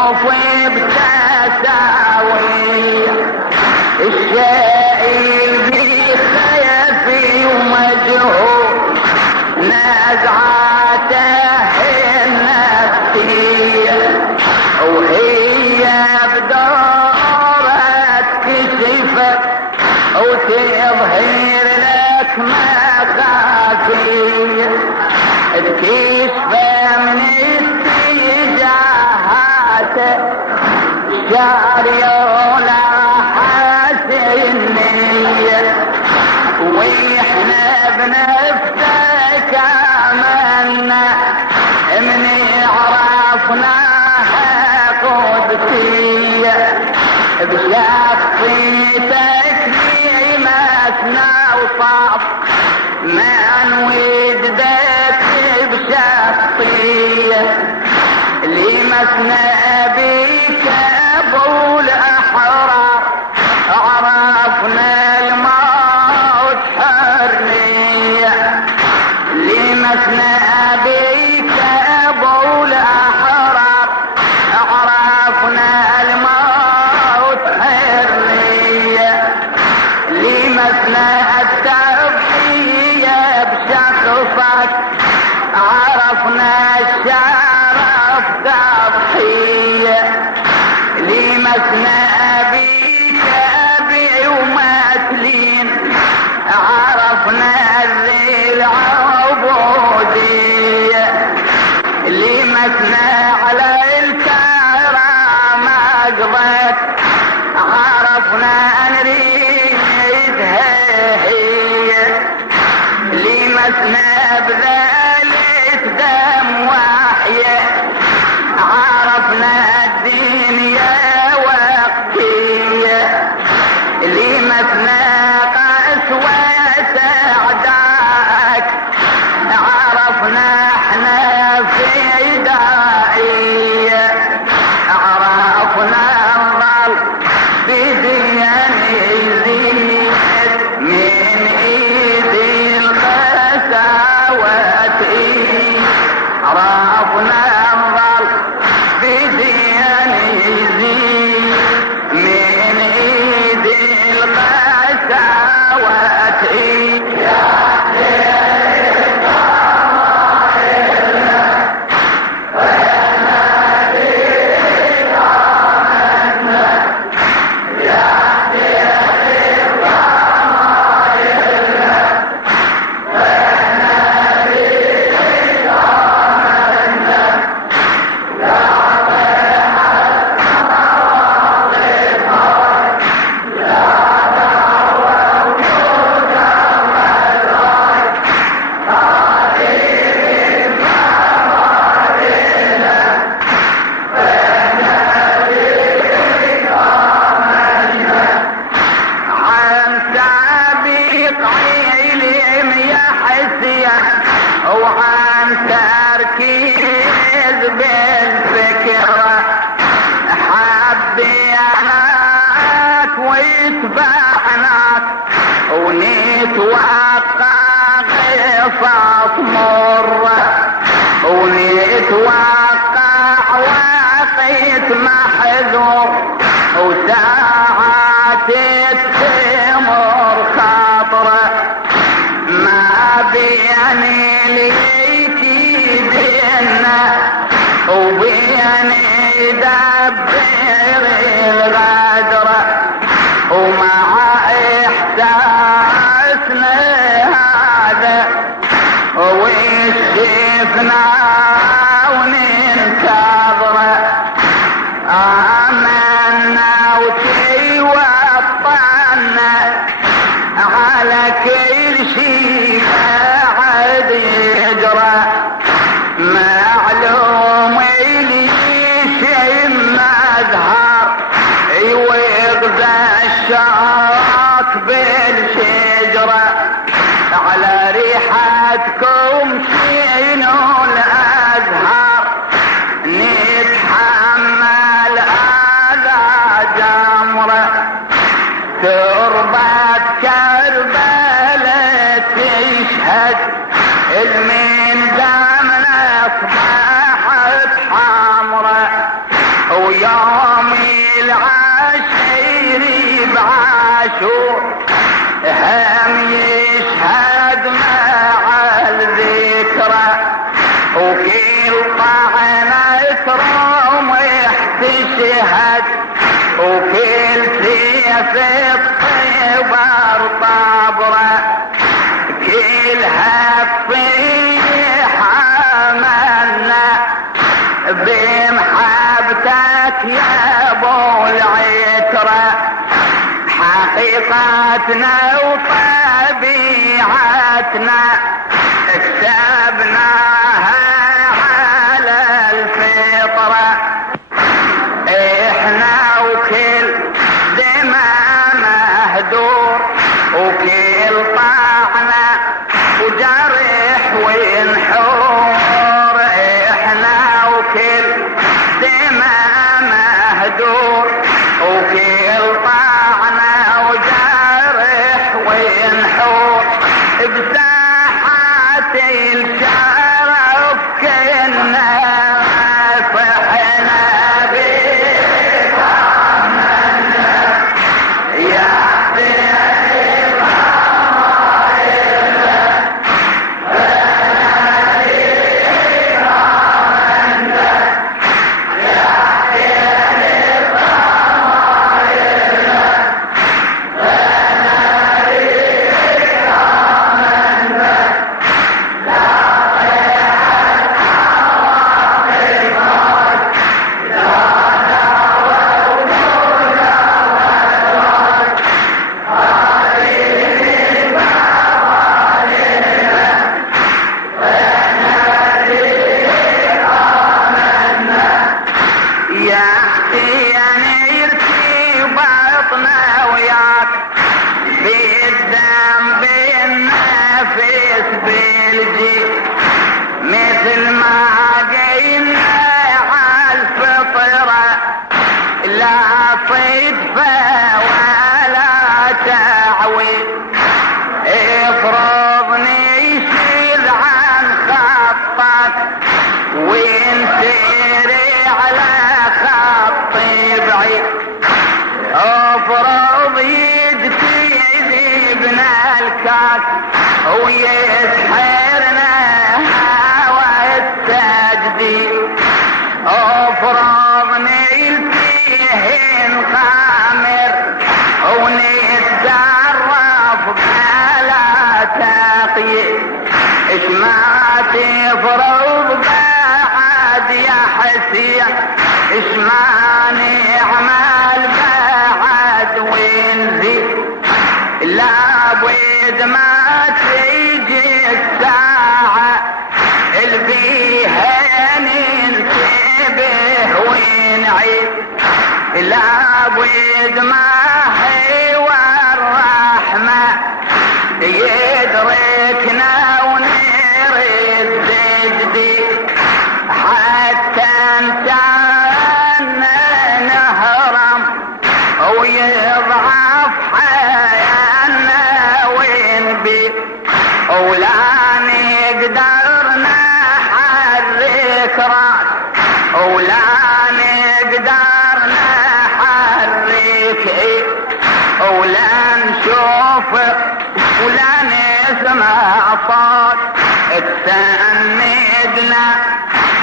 وفي بتساوي الشايل بخيفي ومجهول نزعاته النفسية وهي بدورة كشفت وتظهر لك مخافية تكشف من استجاهاته شاريولا حسنية واحنا بنفتك عملنا من عرفناها قدسية بشخصيتك لمسنا وصف ما نودك بشخصية لمسنا بك ابو الاحرار عرفنا الموت حرية لمسنا بك ابو الاحرار عرفنا الموت حرية لمسنا التربية بشخصك عرفنا الشرف تضحية لمسنا بك ابي ومثلين عرفنا الذل عبودية لمسنا على الكرامة قضيت عرفنا نريدها هي لمسنا بذلك دم وحية عرفنا الدنيا وقتية لمسنا قسوة أعدائك عرفنا احنا في داعية عرفنا الظل بديان يزيد من ايدي القساوة عرفنا الظل بديان يزيد من ايدي القساوة وعن تركيز بالفكرة حبيناك واتبعناك ونتوقع قصص مرة ونتوقع وقت محذور وساعات تمر خاطرة ما بيني ليك يدنا وبيني دبر الغدرة ومع احساسنا هذا وشفنا وننتظره آمنا وتوطنا على كل شيء بعد يجرى معلوم لي شيء مظهر يوغذى الشوك بالشجرة على ريحتكم شينو الازهار نتحمل اذى جمرة تربة كربلاء تشهد المن دامنا اصبحت حمرة ويوم العاشر بعاشور هم يشهد مع الذكرى وكل طعنة رمح تشهد وكل سيف الطبر طبرة كلها تطيح عملنا بمحبتك يا ابو العترة حقيقتنا وطبيعتنا اكتسبناها على الفطرة احنا وكل دماء مهدور وكل طعنة وجرح وينحور احنا وكل دماء مهدور وكل طعنة وجرح وينحور بساحات الشرف كنا صحنا بك عملنا يا مثل ما جينا عالفطرة لا صدفة ولا تعويض افرضني يشيل عن خطك وينسري على خطي بعيد افرض يجتيزي ابن الكاس ويسحرنا افرضني فيه نخامر ونتدرب بلا تقييد اش ما تفرض بعد يا حسين اش ما نعمل بعد ونزيد لابد ما تيجي الساعة اللي فيها ننتبه ونعيد لابد ما هو الرحمة يدركنا ونرد جديد حتى انتنا نهرم ويضعف حيانا ونبي ولا نقدر نحرك راس ولا نقدر نحرك ولا نشوف ولا نسمع صوت تسندنا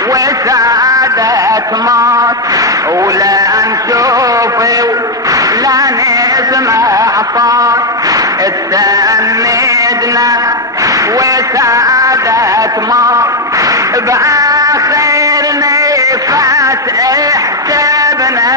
وسعادة موت ولا نشوف ولا نسمع صوت تسندنا وسعادة موت بآخر نفس احسبنا